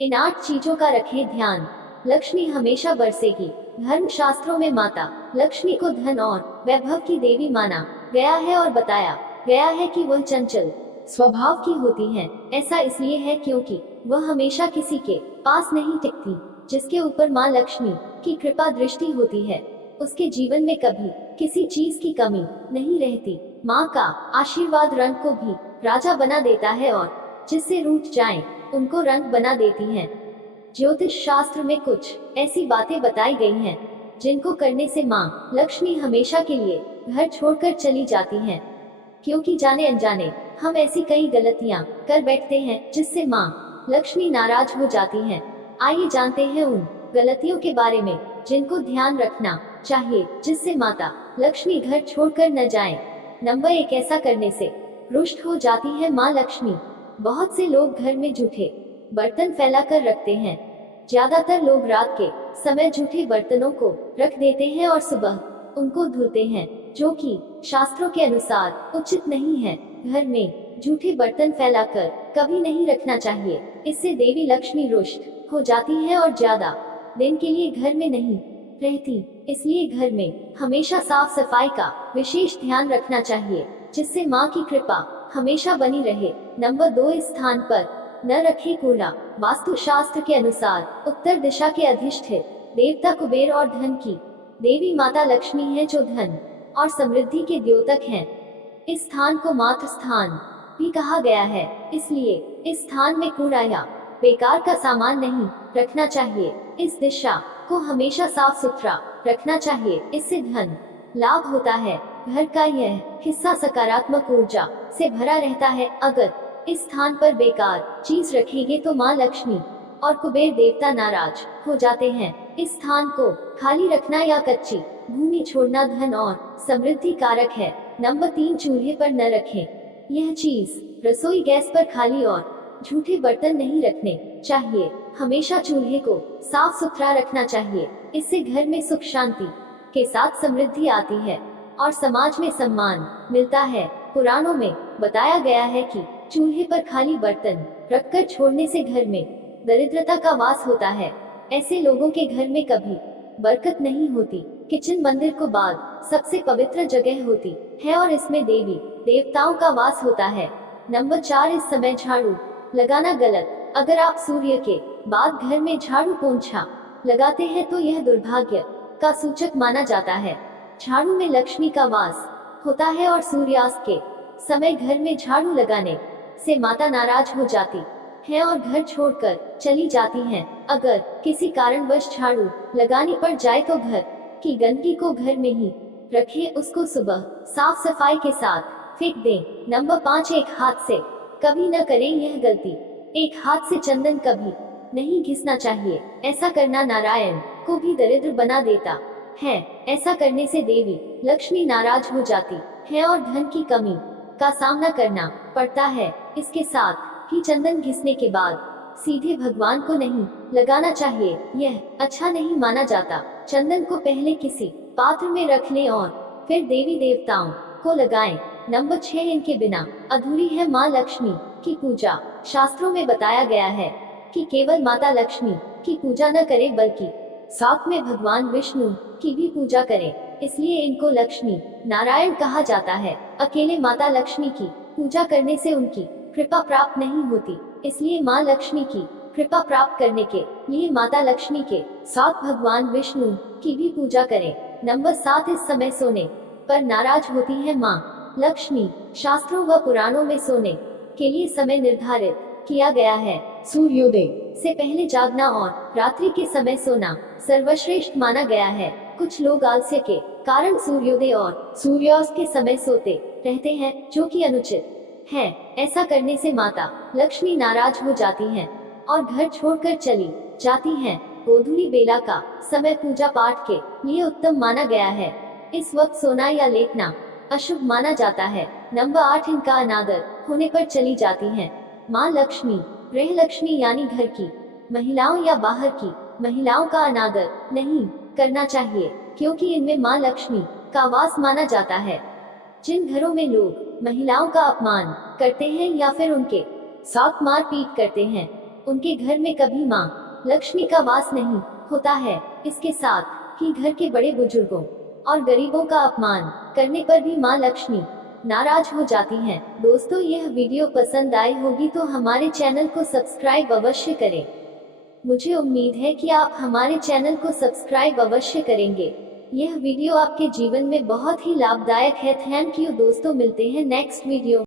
इन 8 चीजों का रखें ध्यान। लक्ष्मी हमेशा बरसेगी। धर्म शास्त्रों में माता लक्ष्मी को धन और वैभव की देवी माना गया है और बताया गया है कि वह चंचल स्वभाव की होती हैं। ऐसा इसलिए है क्योंकि वह हमेशा किसी के पास नहीं टिकती। जिसके ऊपर माँ लक्ष्मी की कृपा दृष्टि होती है उसके जीवन में कभी किसी चीज की कमी नहीं रहती। माँ का आशीर्वाद रंग को भी राजा बना देता है और जिससे रूठ जाएं उनको रंग बना देती हैं। ज्योतिष शास्त्र में कुछ ऐसी बातें बताई गई हैं जिनको करने से माँ लक्ष्मी हमेशा के लिए घर छोड़कर चली जाती हैं। क्योंकि जाने अनजाने हम ऐसी कई गलतियाँ कर बैठते हैं जिससे माँ लक्ष्मी नाराज हो जाती हैं। आइए जानते हैं उन गलतियों के बारे में जिनको ध्यान रखना चाहिए जिससे माता लक्ष्मी घर छोड़कर न जाएं। नंबर 1, ऐसा करने से रुष्ट हो जाती है माँ लक्ष्मी। बहुत से लोग घर में जूठे बर्तन फैला कर रखते हैं। ज्यादातर लोग रात के समय जूठे बर्तनों को रख देते हैं और सुबह उनको धुलते हैं, जो कि शास्त्रों के अनुसार उचित नहीं है। घर में जूठे बर्तन फैलाकर कभी नहीं रखना चाहिए। इससे देवी लक्ष्मी रुष्ट हो जाती है और ज्यादा दिन के लिए घर में नहीं रहती। इसलिए घर में हमेशा साफ सफाई का विशेष ध्यान रखना चाहिए जिससे माँ की कृपा हमेशा बनी रहे। नंबर 2, इस स्थान पर न रखे कूड़ा। वास्तु शास्त्र के अनुसार उत्तर दिशा के अधिष्ठित देवता कुबेर और धन की देवी माता लक्ष्मी है जो धन और समृद्धि के द्योतक हैं। इस स्थान को मातृ स्थान भी कहा गया है। इसलिए इस स्थान में कूड़ा या बेकार का सामान नहीं रखना चाहिए। इस दिशा को हमेशा साफ सुथरा रखना चाहिए। इससे धन लाभ होता है। घर का यह हिस्सा सकारात्मक ऊर्जा से भरा रहता है। अगर इस स्थान पर बेकार चीज रखेंगे तो माँ लक्ष्मी और कुबेर देवता नाराज हो जाते हैं। इस स्थान को खाली रखना या कच्ची भूमि छोड़ना धन और समृद्धि कारक है। नंबर 3, चूल्हे पर न रखें। यह चीज रसोई गैस पर खाली और झूठे बर्तन नहीं रखने चाहिए। हमेशा चूल्हे को साफ सुथरा रखना चाहिए। इससे घर में सुख शांति के साथ समृद्धि आती है और समाज में सम्मान मिलता है। पुराणों में बताया गया है कि चूल्हे पर खाली बर्तन रखकर छोड़ने से घर में दरिद्रता का वास होता है। ऐसे लोगों के घर में कभी बरकत नहीं होती। किचन मंदिर को बाद सबसे पवित्र जगह होती है और इसमें देवी देवताओं का वास होता है। नंबर 4, इस समय झाड़ू लगाना गलत। अगर आप सूर्य के बाद घर में झाड़ू पोंछा लगाते हैं तो यह दुर्भाग्य का सूचक माना जाता है। झाड़ू में लक्ष्मी का वास होता है और सूर्यास्त के समय घर में झाड़ू लगाने से माता नाराज हो जाती है और घर छोड़कर चली जाती हैं। अगर किसी कारणवश झाड़ू लगानी पड़ जाए तो घर की गंदगी को घर में ही रखें। उसको सुबह साफ सफाई के साथ फेंक दें। नंबर 5, एक हाथ से कभी न करें यह गलती। एक हाथ से चंदन कभी नहीं घिसना चाहिए। ऐसा करना नारायण को भी दरिद्र बना देता है। ऐसा करने से देवी लक्ष्मी नाराज हो जाती है और धन की कमी का सामना करना पड़ता है। इसके साथ ही चंदन घिसने के बाद सीधे भगवान को नहीं लगाना चाहिए। यह अच्छा नहीं माना जाता। चंदन को पहले किसी पात्र में रख लें और फिर देवी देवताओं को लगाएं। नंबर 6, इनके बिना अधूरी है माँ लक्ष्मी की पूजा। शास्त्रों में बताया गया है कि केवल माता लक्ष्मी की पूजा न करें बल्कि साथ में भगवान विष्णु की भी पूजा करें। इसलिए इनको लक्ष्मी नारायण कहा जाता है। अकेले माता लक्ष्मी की पूजा करने से उनकी कृपा प्राप्त नहीं होती। इसलिए माँ लक्ष्मी की कृपा प्राप्त करने के लिए माता लक्ष्मी के साथ भगवान विष्णु की भी पूजा करें। नंबर 7, इस समय सोने पर नाराज होती है माँ लक्ष्मी। शास्त्रों व पुराणों में सोने के लिए समय निर्धारित किया गया है। सूर्योदय से पहले जागना और रात्रि के समय सोना सर्वश्रेष्ठ माना गया है। कुछ लोग आलस्य के कारण सूर्योदय और सूर्यास्त के समय सोते रहते हैं, जो कि अनुचित है। ऐसा करने से माता लक्ष्मी नाराज हो जाती हैं और घर छोड़कर चली जाती हैं। गोधूली बेला का समय पूजा पाठ के लिए उत्तम माना गया है। इस वक्त सोना या लेटना अशुभ माना जाता है। नंबर 8, इनका अनादर होने पर चली जाती हैं माँ लक्ष्मी। गृह लक्ष्मी यानी घर की महिलाओं या बाहर की महिलाओं का अनादर नहीं करना चाहिए, क्योंकि इनमें माँ लक्ष्मी का वास माना जाता है। जिन घरों में लोग महिलाओं का अपमान करते हैं या फिर उनके साथ मारपीट करते हैं, उनके घर में कभी माँ लक्ष्मी का वास नहीं होता है। इसके साथ ही घर के बड़े बुजुर्गों और गरीबों का अपमान करने पर भी माँ लक्ष्मी नाराज हो जाती हैं। दोस्तों, यह वीडियो पसंद आई होगी तो हमारे चैनल को सब्सक्राइब अवश्य करें। मुझे उम्मीद है कि आप हमारे चैनल को सब्सक्राइब अवश्य करेंगे। यह वीडियो आपके जीवन में बहुत ही लाभदायक है। थैंक यू दोस्तों, मिलते हैं नेक्स्ट वीडियो।